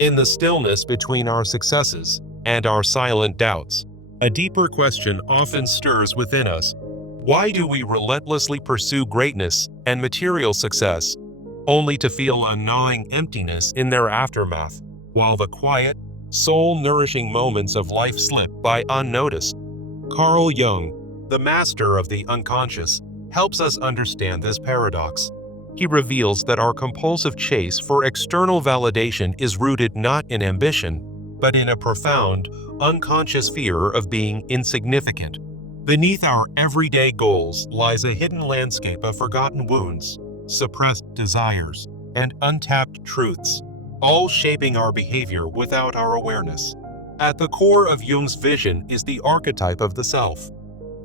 In the stillness between our successes and our silent doubts, a deeper question often stirs within us. Why do we relentlessly pursue greatness and material success, only to feel a gnawing emptiness in their aftermath, while the quiet, soul-nourishing moments of life slip by unnoticed? Carl Jung, the master of the unconscious, helps us understand this paradox. He reveals that our compulsive chase for external validation is rooted not in ambition, but in a profound, unconscious fear of being insignificant. Beneath our everyday goals lies a hidden landscape of forgotten wounds, suppressed desires, and untapped truths, all shaping our behavior without our awareness. At the core of Jung's vision is the archetype of the self,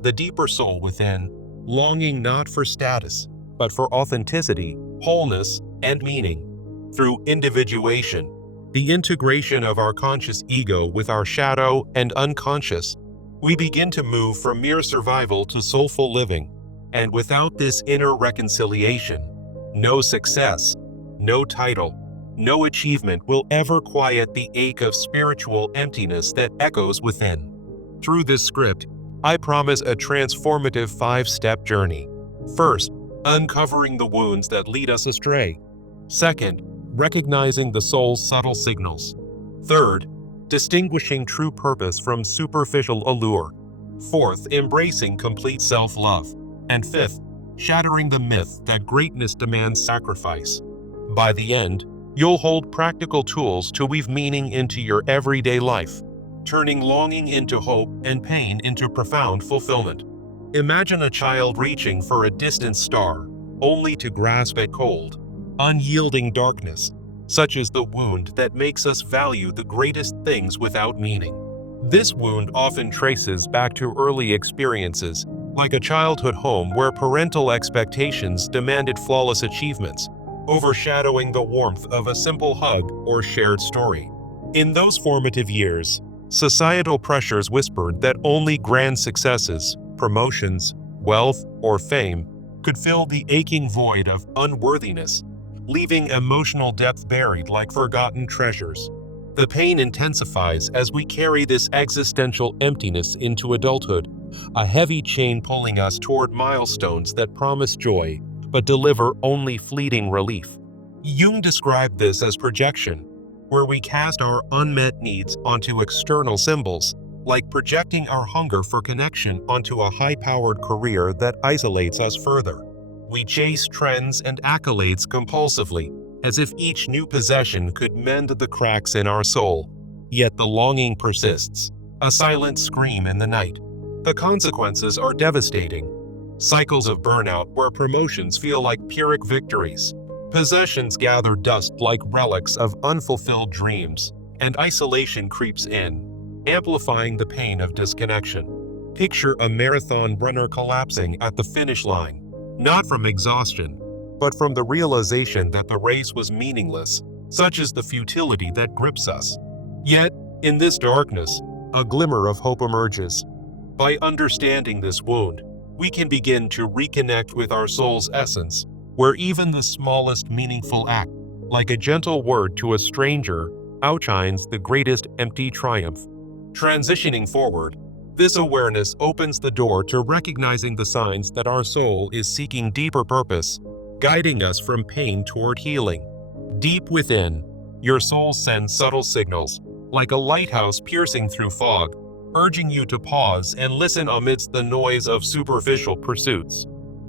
the deeper soul within, longing not for status, but for authenticity, wholeness, and meaning. Through individuation, the integration of our conscious ego with our shadow and unconscious, we begin to move from mere survival to soulful living. And without this inner reconciliation, no success, no title, no achievement will ever quiet the ache of spiritual emptiness that echoes within. Through this script, I promise a transformative 5-step journey. First, uncovering the wounds that lead us astray. Second, recognizing the soul's subtle signals. Third, distinguishing true purpose from superficial allure. Fourth, embracing complete self-love. And fifth, shattering the myth that greatness demands sacrifice. By the end, you'll hold practical tools to weave meaning into your everyday life, turning longing into hope and pain into profound fulfillment. Imagine a child reaching for a distant star, only to grasp at cold, unyielding darkness, such as the wound that makes us value the greatest things without meaning. This wound often traces back to early experiences, like a childhood home where parental expectations demanded flawless achievements, overshadowing the warmth of a simple hug or shared story. In those formative years, societal pressures whispered that only grand successes, promotions, wealth, or fame could fill the aching void of unworthiness, leaving emotional depth buried like forgotten treasures. The pain intensifies as we carry this existential emptiness into adulthood, a heavy chain pulling us toward milestones that promise joy but deliver only fleeting relief. Jung described this as projection, where we cast our unmet needs onto external symbols, like projecting our hunger for connection onto a high-powered career that isolates us further. We chase trends and accolades compulsively, as if each new possession could mend the cracks in our soul. Yet the longing persists, a silent scream in the night. The consequences are devastating. Cycles of burnout where promotions feel like Pyrrhic victories, possessions gather dust like relics of unfulfilled dreams, and isolation creeps in, amplifying the pain of disconnection. Picture a marathon runner collapsing at the finish line, not from exhaustion, but from the realization that the race was meaningless. Such is the futility that grips us. Yet, in this darkness, a glimmer of hope emerges. By understanding this wound, we can begin to reconnect with our soul's essence, where even the smallest meaningful act, like a gentle word to a stranger, outshines the greatest empty triumph. Transitioning forward, this awareness opens the door to recognizing the signs that our soul is seeking deeper purpose, guiding us from pain toward healing. Deep within, your soul sends subtle signals, like a lighthouse piercing through fog, urging you to pause and listen amidst the noise of superficial pursuits.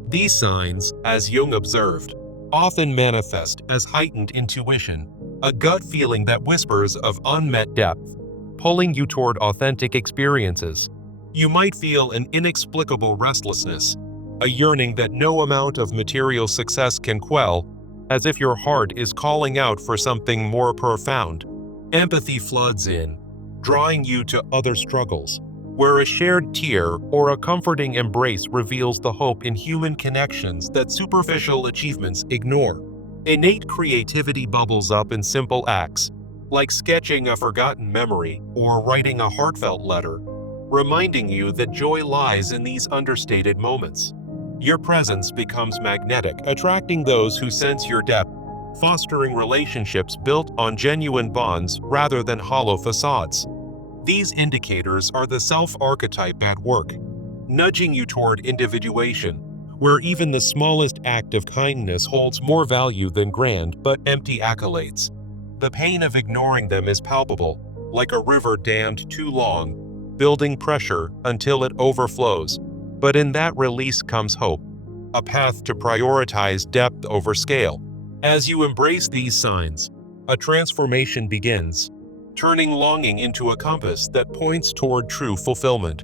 These signs, as Jung observed, often manifest as heightened intuition, a gut feeling that whispers of unmet depth, pulling you toward authentic experiences. You might feel an inexplicable restlessness, a yearning that no amount of material success can quell, as if your heart is calling out for something more profound. Empathy floods in, drawing you to other struggles, where a shared tear or a comforting embrace reveals the hope in human connections that superficial achievements ignore. Innate creativity bubbles up in simple acts, like sketching a forgotten memory or writing a heartfelt letter, reminding you that joy lies in these understated moments. Your presence becomes magnetic, attracting those who sense your depth, fostering relationships built on genuine bonds rather than hollow facades. These indicators are the self-archetype at work, nudging you toward individuation, where even the smallest act of kindness holds more value than grand but empty accolades. The pain of ignoring them is palpable, like a river dammed too long, building pressure until it overflows. But in that release comes hope, a path to prioritize depth over scale. As you embrace these signs, a transformation begins, turning longing into a compass that points toward true fulfillment.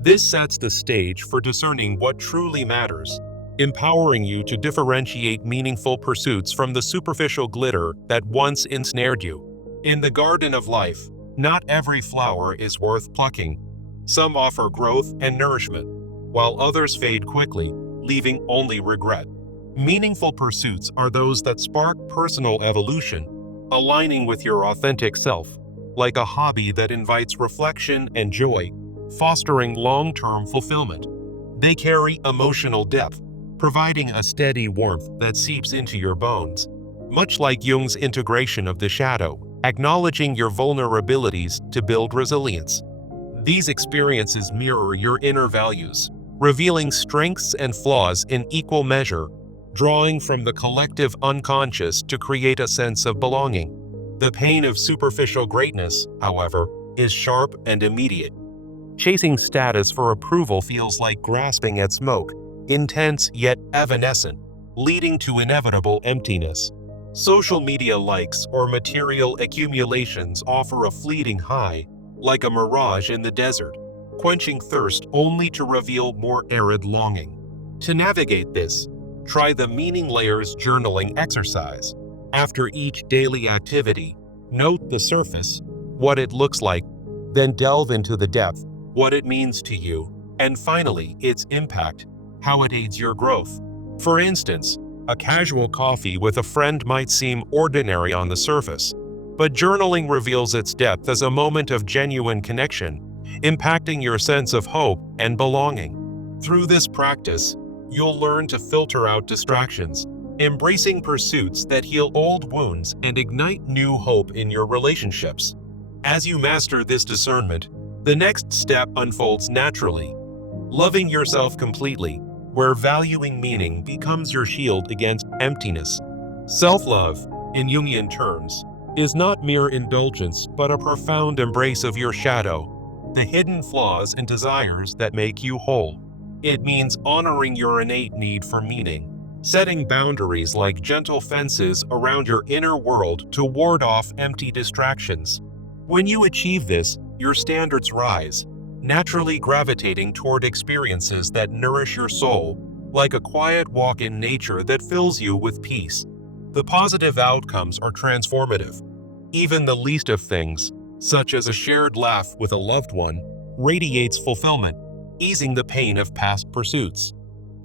This sets the stage for discerning what truly matters, empowering you to differentiate meaningful pursuits from the superficial glitter that once ensnared you. In the garden of life, not every flower is worth plucking. Some offer growth and nourishment, while others fade quickly, leaving only regret. Meaningful pursuits are those that spark personal evolution, aligning with your authentic self, like a hobby that invites reflection and joy, fostering long-term fulfillment. They carry emotional depth, providing a steady warmth that seeps into your bones. Much like Jung's integration of the shadow, acknowledging your vulnerabilities to build resilience. These experiences mirror your inner values, revealing strengths and flaws in equal measure, drawing from the collective unconscious to create a sense of belonging. The pain of superficial greatness, however, is sharp and immediate. Chasing status for approval feels like grasping at smoke, intense yet evanescent, leading to inevitable emptiness. Social media likes or material accumulations offer a fleeting high, like a mirage in the desert, quenching thirst only to reveal more arid longing. To navigate this, try the Meaningless journaling exercise. After each daily activity, note the surface, what it looks like, then delve into the depth, what it means to you, and finally, its impact, how it aids your growth. For instance, a casual coffee with a friend might seem ordinary on the surface, but journaling reveals its depth as a moment of genuine connection, impacting your sense of hope and belonging. Through this practice, you'll learn to filter out distractions, embracing pursuits that heal old wounds and ignite new hope in your relationships. As you master this discernment, the next step unfolds naturally, loving yourself completely, where valuing meaning becomes your shield against emptiness. Self-love, in Jungian terms, is not mere indulgence but a profound embrace of your shadow, the hidden flaws and desires that make you whole. It means honoring your innate need for meaning, setting boundaries like gentle fences around your inner world to ward off empty distractions. When you achieve this, your standards rise, naturally gravitating toward experiences that nourish your soul, like a quiet walk in nature that fills you with peace. The positive outcomes are transformative. Even the least of things, such as a shared laugh with a loved one, radiates fulfillment, easing the pain of past pursuits.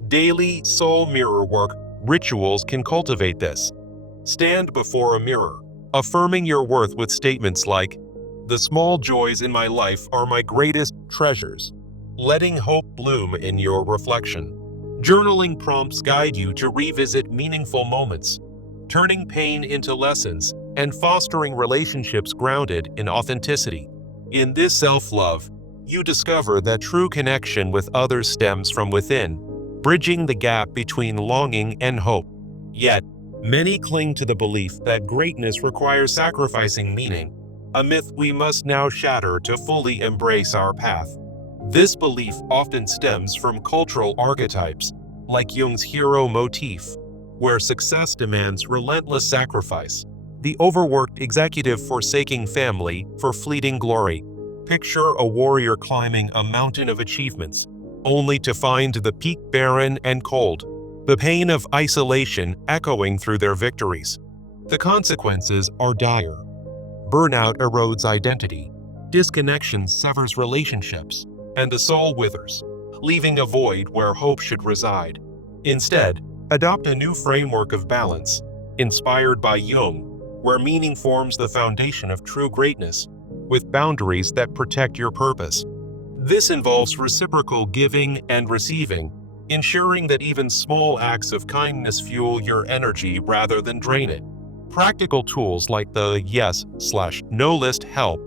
Daily soul mirror work rituals can cultivate this. Stand before a mirror, affirming your worth with statements like, "The small joys in my life are my greatest treasures," letting hope bloom in your reflection. Journaling prompts guide you to revisit meaningful moments, turning pain into lessons and fostering relationships grounded in authenticity. In this self-love, you discover that true connection with others stems from within, bridging the gap between longing and hope. Yet, many cling to the belief that greatness requires sacrificing meaning, a myth we must now shatter to fully embrace our path. This belief often stems from cultural archetypes, like Jung's hero motif, where success demands relentless sacrifice. The overworked executive forsaking family for fleeting glory. Picture a warrior climbing a mountain of achievements, only to find the peak barren and cold, the pain of isolation echoing through their victories. The consequences are dire. Burnout erodes identity, disconnection severs relationships, and the soul withers, leaving a void where hope should reside. Instead, adopt a new framework of balance, inspired by Jung, where meaning forms the foundation of true greatness, with boundaries that protect your purpose. This involves reciprocal giving and receiving, ensuring that even small acts of kindness fuel your energy rather than drain it. Practical tools like the yes/no list help.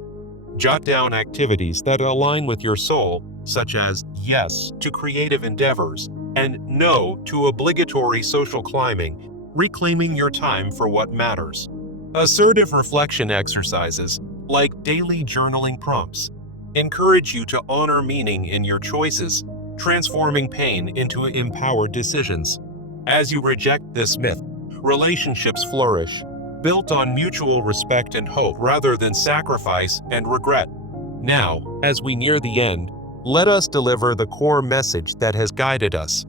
Jot down activities that align with your soul, such as yes to creative endeavors and no to obligatory social climbing, reclaiming your time for what matters. Assertive reflection exercises, like daily journaling prompts, encourage you to honor meaning in your choices, transforming pain into empowered decisions. As you reject this myth, relationships flourish, built on mutual respect and hope rather than sacrifice and regret. Now, as we near the end, let us deliver the core message that has guided us.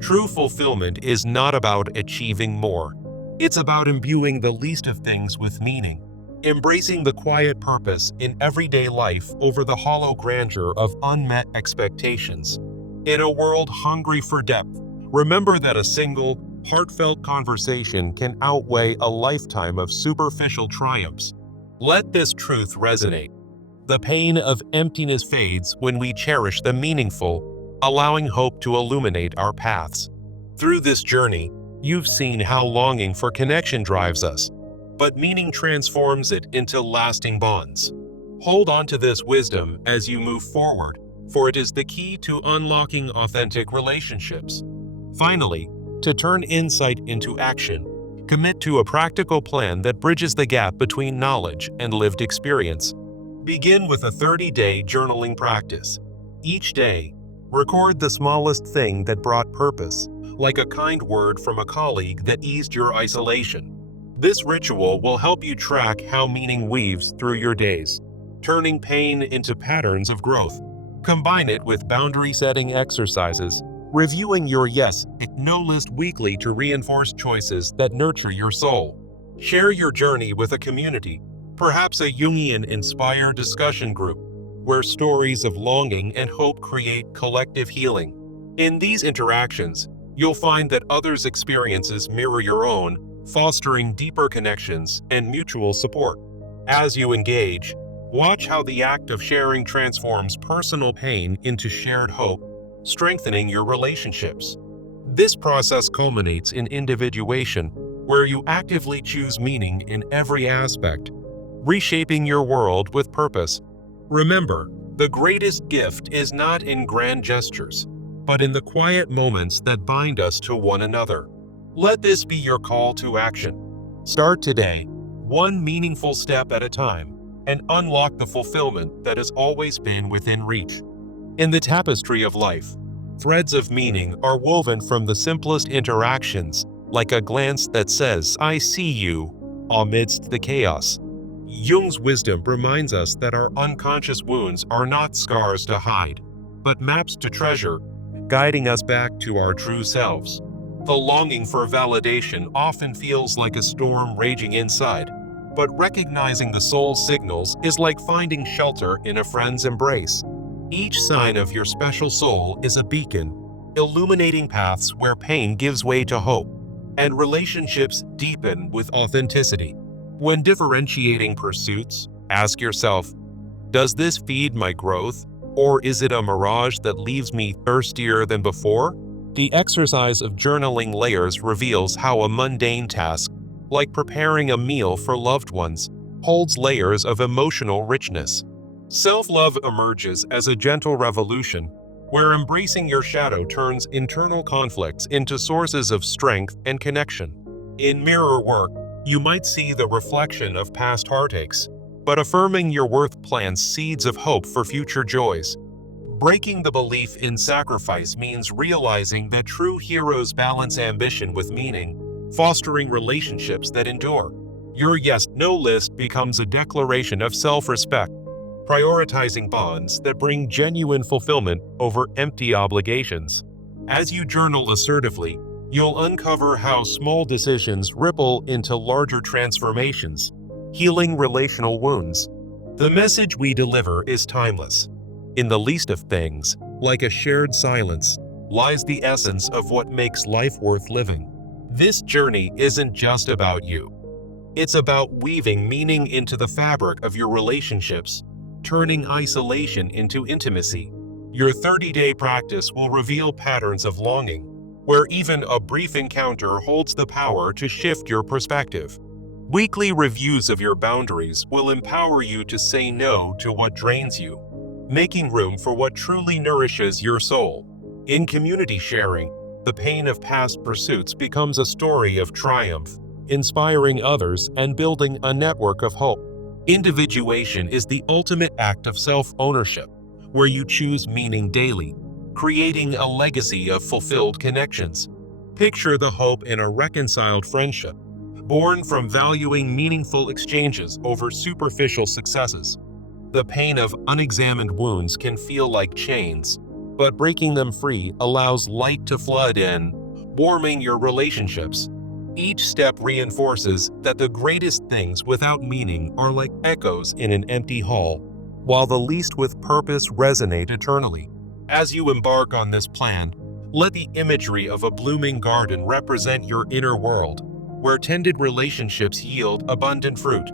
True fulfillment is not about achieving more. It's about imbuing the least of things with meaning, embracing the quiet purpose in everyday life over the hollow grandeur of unmet expectations. In a world hungry for depth, remember that a single, heartfelt conversation can outweigh a lifetime of superficial triumphs. Let this truth resonate. The pain of emptiness fades when we cherish the meaningful, allowing hope to illuminate our paths. Through this journey, you've seen how longing for connection drives us, but meaning transforms it into lasting bonds. Hold on to this wisdom as you move forward, for it is the key to unlocking authentic relationships. Finally, to turn insight into action, commit to a practical plan that bridges the gap between knowledge and lived experience. Begin with a 30-day journaling practice. Each day, record the smallest thing that brought purpose, like a kind word from a colleague that eased your isolation. This ritual will help you track how meaning weaves through your days, turning pain into patterns of growth. Combine it with boundary-setting exercises, reviewing your yes/no list weekly to reinforce choices that nurture your soul. Share your journey with a community, perhaps a Jungian-inspired discussion group, where stories of longing and hope create collective healing. In these interactions, you'll find that others' experiences mirror your own, fostering deeper connections and mutual support. As you engage, watch how the act of sharing transforms personal pain into shared hope, strengthening your relationships. This process culminates in individuation, where you actively choose meaning in every aspect, reshaping your world with purpose. Remember, the greatest gift is not in grand gestures, but in the quiet moments that bind us to one another. Let this be your call to action. Start today, one meaningful step at a time, and unlock the fulfillment that has always been within reach. In the tapestry of life, threads of meaning are woven from the simplest interactions, like a glance that says, "I see you," amidst the chaos. Jung's wisdom reminds us that our unconscious wounds are not scars to hide, but maps to treasure, guiding us back to our true selves. The longing for validation often feels like a storm raging inside, but recognizing the soul's signals is like finding shelter in a friend's embrace. Each sign of your special soul is a beacon, illuminating paths where pain gives way to hope, and relationships deepen with authenticity. When differentiating pursuits, ask yourself, does this feed my growth, or is it a mirage that leaves me thirstier than before? The exercise of journaling layers reveals how a mundane task, like preparing a meal for loved ones, holds layers of emotional richness. Self-love emerges as a gentle revolution, where embracing your shadow turns internal conflicts into sources of strength and connection. In mirror work, you might see the reflection of past heartaches, but affirming your worth plants seeds of hope for future joys. Breaking the belief in sacrifice means realizing that true heroes balance ambition with meaning, fostering relationships that endure. Your yes/no list becomes a declaration of self-respect, prioritizing bonds that bring genuine fulfillment over empty obligations. As you journal assertively, you'll uncover how small decisions ripple into larger transformations, healing relational wounds. The message we deliver is timeless. In the least of things, like a shared silence, lies the essence of what makes life worth living. This journey isn't just about you. It's about weaving meaning into the fabric of your relationships, turning isolation into intimacy. Your 30-day practice will reveal patterns of longing, where even a brief encounter holds the power to shift your perspective. Weekly reviews of your boundaries will empower you to say no to what drains you, making room for what truly nourishes your soul. In community sharing, the pain of past pursuits becomes a story of triumph, inspiring others and building a network of hope. Individuation is the ultimate act of self-ownership, where you choose meaning daily, creating a legacy of fulfilled connections. Picture the hope in a reconciled friendship, born from valuing meaningful exchanges over superficial successes. The pain of unexamined wounds can feel like chains, but breaking them free allows light to flood in, warming your relationships. Each step reinforces that the greatest things without meaning are like echoes in an empty hall, while the least with purpose resonate eternally. As you embark on this plan, let the imagery of a blooming garden represent your inner world, where tended relationships yield abundant fruit.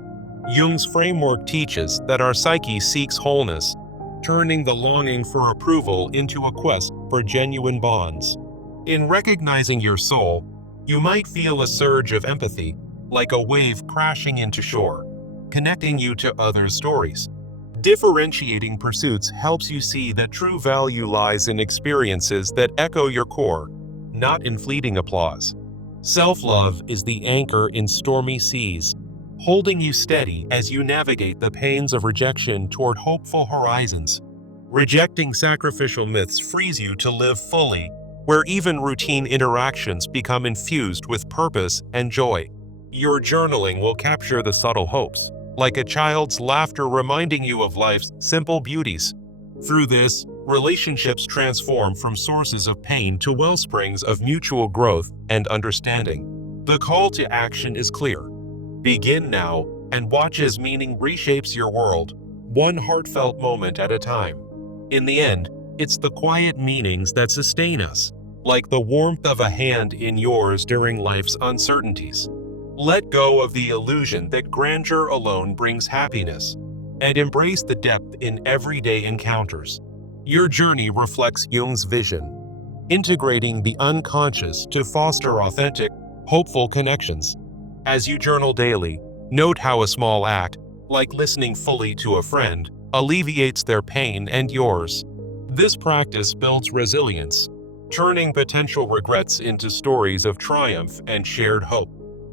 Jung's framework teaches that our psyche seeks wholeness, turning the longing for approval into a quest for genuine bonds. In recognizing your soul, you might feel a surge of empathy, like a wave crashing into shore, connecting you to others' stories. Differentiating pursuits helps you see that true value lies in experiences that echo your core, not in fleeting applause. Self-love is the anchor in stormy seas, holding you steady as you navigate the pains of rejection toward hopeful horizons. Rejecting sacrificial myths frees you to live fully, where even routine interactions become infused with purpose and joy. Your journaling will capture the subtle hopes, like a child's laughter reminding you of life's simple beauties. Through this, relationships transform from sources of pain to wellsprings of mutual growth and understanding. The call to action is clear. Begin now and watch as meaning reshapes your world, one heartfelt moment at a time. In the end, it's the quiet meanings that sustain us, like the warmth of a hand in yours during life's uncertainties. Let go of the illusion that grandeur alone brings happiness, and embrace the depth in everyday encounters. Your journey reflects Jung's vision, integrating the unconscious to foster authentic, hopeful connections. As you journal daily, note how a small act, like listening fully to a friend, alleviates their pain and yours. This practice builds resilience, turning potential regrets into stories of triumph and shared hope.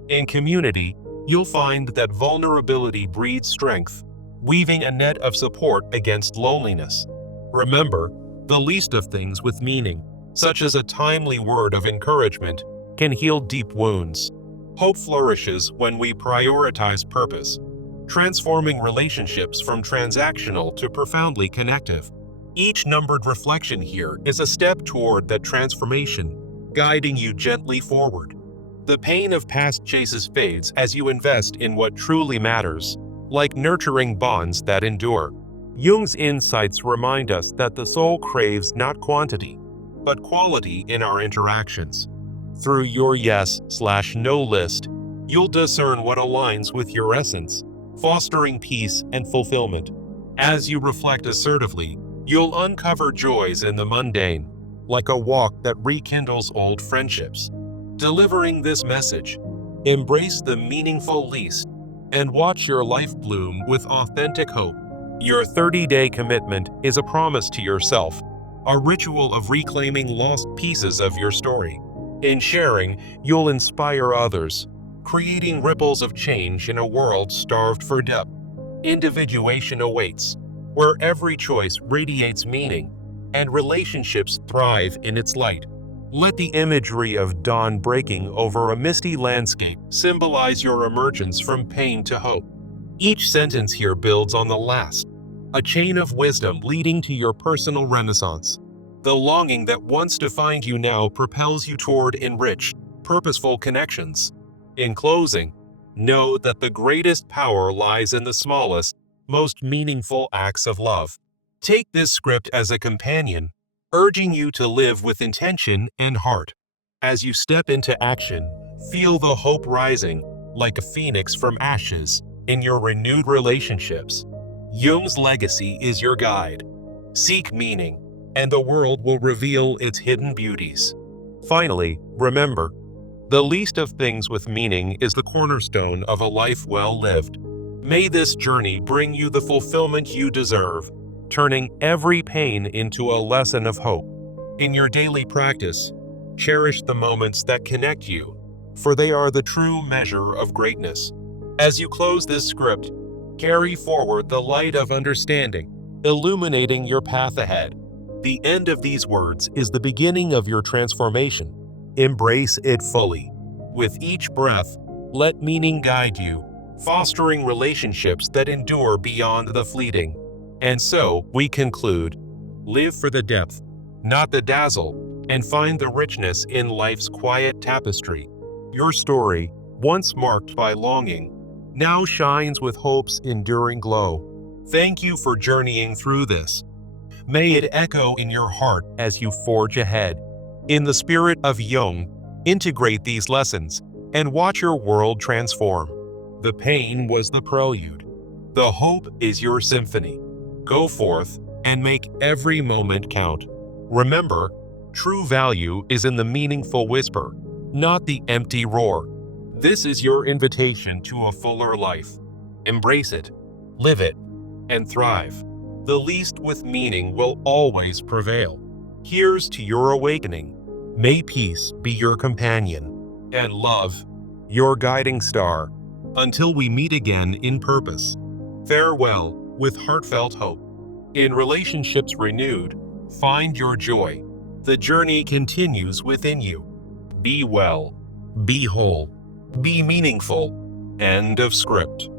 In community, you'll find that vulnerability breeds strength, weaving a net of support against loneliness. Remember, the least of things with meaning, such as a timely word of encouragement, can heal deep wounds. Hope flourishes when we prioritize purpose, transforming relationships from transactional to profoundly connective. Each numbered reflection here is a step toward that transformation, guiding you gently forward. The pain of past chases fades as you invest in what truly matters, like nurturing bonds that endure. Jung's insights remind us that the soul craves not quantity, but quality in our interactions. Through your yes/no list, you'll discern what aligns with your essence, fostering peace and fulfillment. As you reflect assertively, you'll uncover joys in the mundane, like a walk that rekindles old friendships. Delivering this message, embrace the meaningful least, and watch your life bloom with authentic hope. Your 30-day commitment is a promise to yourself, a ritual of reclaiming lost pieces of your story. In sharing, you'll inspire others, creating ripples of change in a world starved for depth. Individuation awaits, where every choice radiates meaning, and relationships thrive in its light. Let the imagery of dawn breaking over a misty landscape symbolize your emergence from pain to hope. Each sentence here builds on the last, a chain of wisdom leading to your personal renaissance. The longing that once defined you now propels you toward enriched, purposeful connections. In closing, know that the greatest power lies in the smallest, most meaningful acts of love. Take this script as a companion, urging you to live with intention and heart. As you step into action, feel the hope rising, like a phoenix from ashes, in your renewed relationships. Jung's legacy is your guide. Seek meaning, and the world will reveal its hidden beauties. Finally, remember, The least of things with meaning is the cornerstone of a life well lived. May this journey bring you the fulfillment you deserve, turning every pain into a lesson of hope. In your daily practice, cherish the moments that connect you, for they are the true measure of greatness. As you close this script, carry forward the light of understanding, illuminating your path ahead. The end of these words is the beginning of your transformation. Embrace it fully. With each breath, let meaning guide you, fostering relationships that endure beyond the fleeting. And so, we conclude, live for the depth, not the dazzle, and find the richness in life's quiet tapestry. Your story, once marked by longing, now shines with hope's enduring glow. Thank you for journeying through this. May it echo in your heart as you forge ahead. In the spirit of Jung, integrate these lessons and watch your world transform. The pain was the prelude. The hope is your symphony. Go forth and make every moment count. Remember, true value is in the meaningful whisper, not the empty roar. This is your invitation to a fuller life. Embrace it, live it, and thrive. The least with meaning will always prevail. Here's to your awakening. May peace be your companion, and love your guiding star. Until we meet again in purpose, farewell with heartfelt hope. In relationships renewed, find your joy. The journey continues within you. Be well, be whole, be meaningful. End of script.